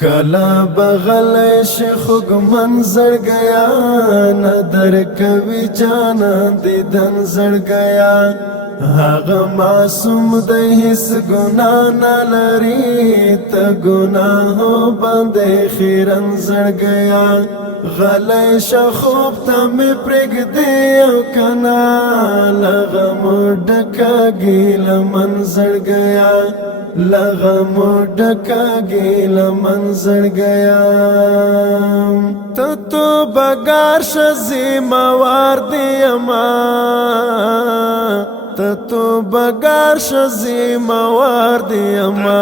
کلا بغل شخوگ منظر گیا ندر کبی جانا دیدن زر گیا هاغ معصوم دی حس گناہ نالری تا گناہو بندے خیرن زر گیا غلی شخوب تا می پرگ دیو کنا لغمو ڈکا گیل منظر گیا لغمو ڈکا گیل منظر گیا تو بگار شزی موار دیما تو بگار شزی موار دیما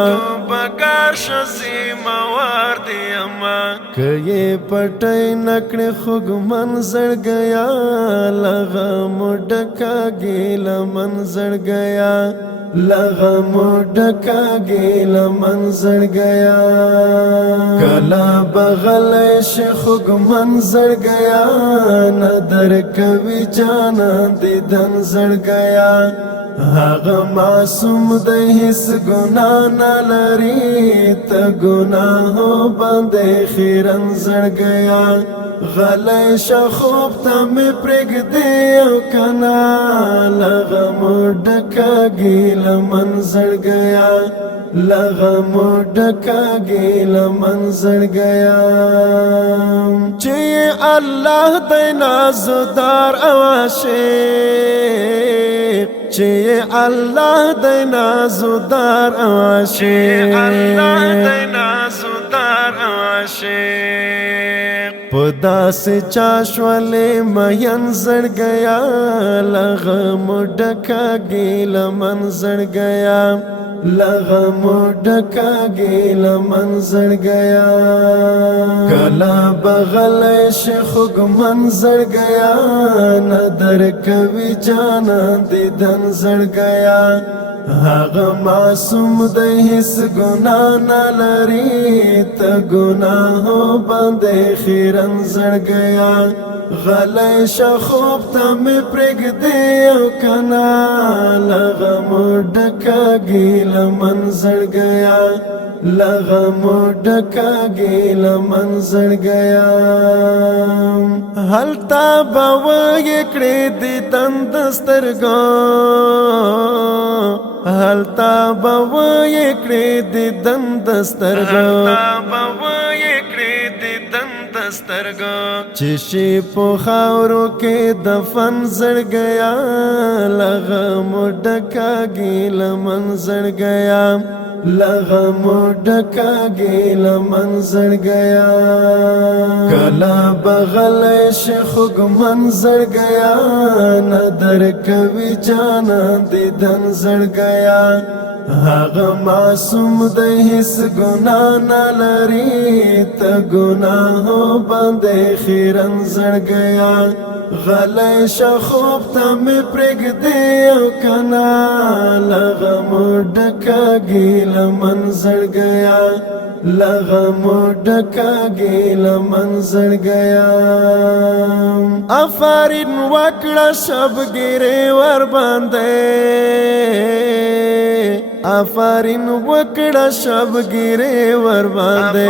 بگار شزی موار دیما کئی پٹائی نکڑی خوگ منظر گیا لغمو ڈکا گیل منظر گیا لغمو ڈکا گیل منظر گیا کلا بغل شخوگ منظر گیا ندر کبی جانا دیدن زر گیا هاغ معصوم دی حس گناہ نالری تا گناہو بندے خیرن زر گیا غلی شخوب تا می پرگ دیو کنا لغمو ڈکا گیل منظر گیا لغمو ڈکا گیل منظر گیا چی اللہ دی نازدار عاشق چی اللہ دی نازدار عاشق اللہ دی نازدار عاشق پدا سے چاشوالے مین زر گیا لغمو ڈکا گیل منظر گیا لغمو ڈکا گیل منظر گیا کلا بغل شخوگ منظر گیا ندر کبی جانا دیدن زر گیا هاغ معصوم دی حس گناہ نالری تا گناہو بندے خیرن زر گیا غلی شخوب تا می پرگ دیو کنا لغمو ڈکا گیل منظر گیا لغمو ڈکا گیل منظر گیا حلتا باوی کڑی دی تندسترگو حلتا باوی کڑی دی دندسترگو چشی پو خاورو کے دفن زر گیا لغمو ڈکا گیل منظر گیا لغمو ڈکا گیل منظر گیا کلا بغل شخوگ منظر گیا ندر کبی جانا دیدن زر گیا هاغ معصوم دی حس گناہ نالری تا گناہو بندے خیرن زر گیا غلی شخوب تا می پرگ دیو کنا لغمو ڈکا گیل منظر گیا لغمو ڈکا گیل منظر گیا آفرین وکڑا شب گیرے ور باندے آفرین وکڑا شب گیرے ور باندے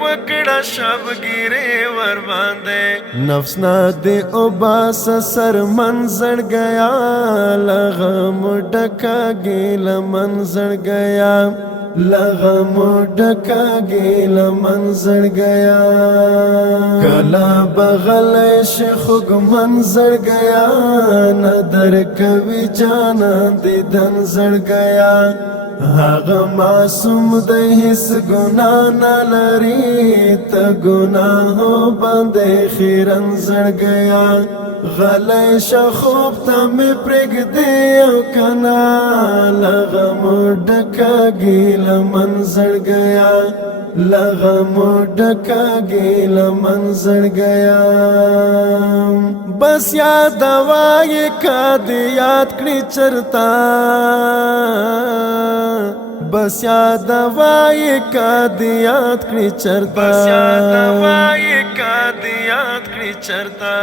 وکڑا شب گیرے ور باندے نفس نا دے اوباس سر منظر گیا لغمو ڈکا گیل منظر گیا لغمو ڈکا گیل منظر گیا کلا بغل شخوگ منظر گیا ندر کبی جانا دیدن زر گیا هاغ معصوم دی حس گناہ نالری تا گناہو بندے خیرن زر گیا غلی شخوب تا می پرگ دیو کنا لغمو ڈکا گیل منظر گیا لغمو ڈکا گیل منظر گیا بس یاد آوائی کاد یاد کڑی چرتا بس یاد آوائی کاد یاد کڑی چرتا بس یاد آوائی کاد یاد کڑی چرتا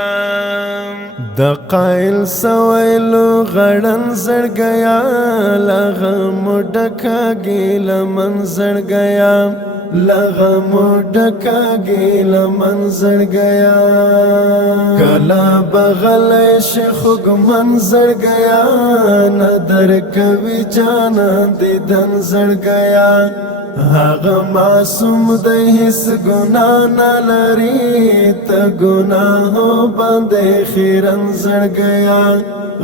د قائل سویلو غړن زړ گیا لغمو ډکا گیل منظر گیا لغم ڈکا گیلا منظر گیا کلا بغل شخگ منظر گیا ندر کبھی جانا دیدن زڑ گیا هغه معصوم د هیڅ ګناه نه لري ته ګناهو باندې خیرن زړ گیا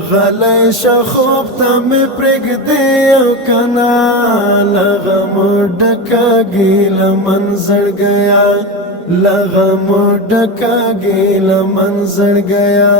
غلی شه خوب ته مې پرېږدې او کنه لغمو ډکه ګیله من زړ گیا لغمو ډکه ګیله من زړ گیا